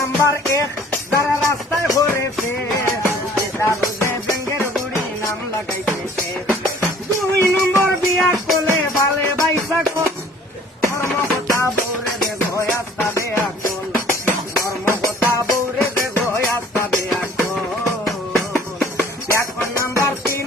Number এক যারা রাস্তায় ঘুরেছে তার গুড়ি নাম দুই নম্বর বিয়া কোলে বাইসা বৌরে দে ভয়া সাবে আকল। দে নাম্বার তিন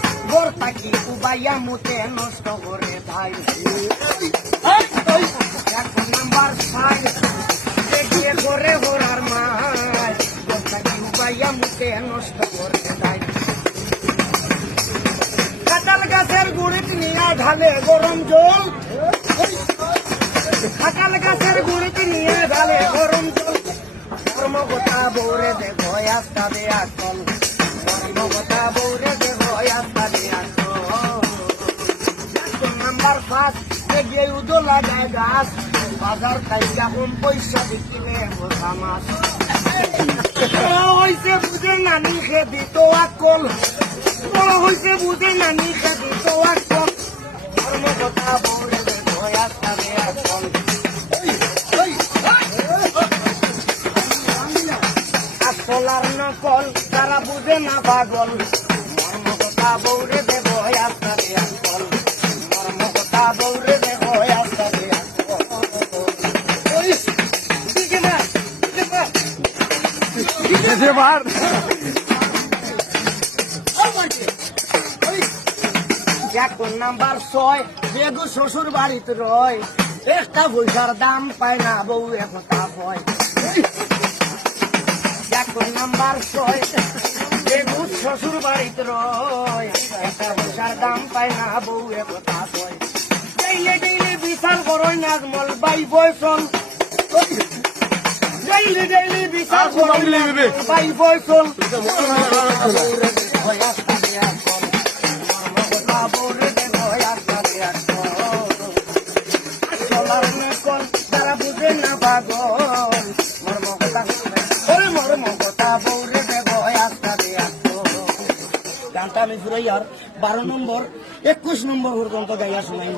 বর তাকি উবাইয়া মুতে নষ্ট করে ভাই। এখন নাম্বার যে গিয়ে করে বরার মাই বর তাকি উবাইয়া মুতে নষ্ট করে ভাই। কাঁঠাল গাছের গুড়িত নিয়ে ঢালে গরম জল। কাঁঠাল গাছের গুড়িত নিয়ে ঢালে গরম জল। কর্মকতা বৌরে দে ভয়া সাদে আকল নাম্বার পাঁচ এগিয়ে উদো লাগায় গাছ। বাজার কাইকা কম পয়সা বিকিলে বোঝা মাছ। হইছে বুঝে নানি খেদি তো আকল। হইছে বুঝে নানি খেদি তো আকল। কর্মকতা বৌরে দে ভয়া সাদে আকল আসলার নকল তারা বুঝে না পাগল। মর্ম কথা বৌরে দেব আপনারে এখন নাম্বার ছয়, বেগু শ্বশুর বাড়িতে রয়। একটা পয়সার দাম পায় না, বউ একথা হয়। এখন নাম্বার ছয় বেগুন শ্বশুর বাড়িতে রয়। একটা পয়সার দাম পায় না, বউ একথা কয় ডেইলে ডেইলে বিশাল করই নাজমল, বাই বয়সন। করই নাজমল বাই বয়সন চলার নকল তারা বুঝে না পাগল মর্ম কথা ওরে মর্ম কথা বৌরে দেব আস্তা দে গানটা আমি ঘুরাই আর বারো নম্বর একুশ নম্বর পর্যন্ত গাইয়া শোনাই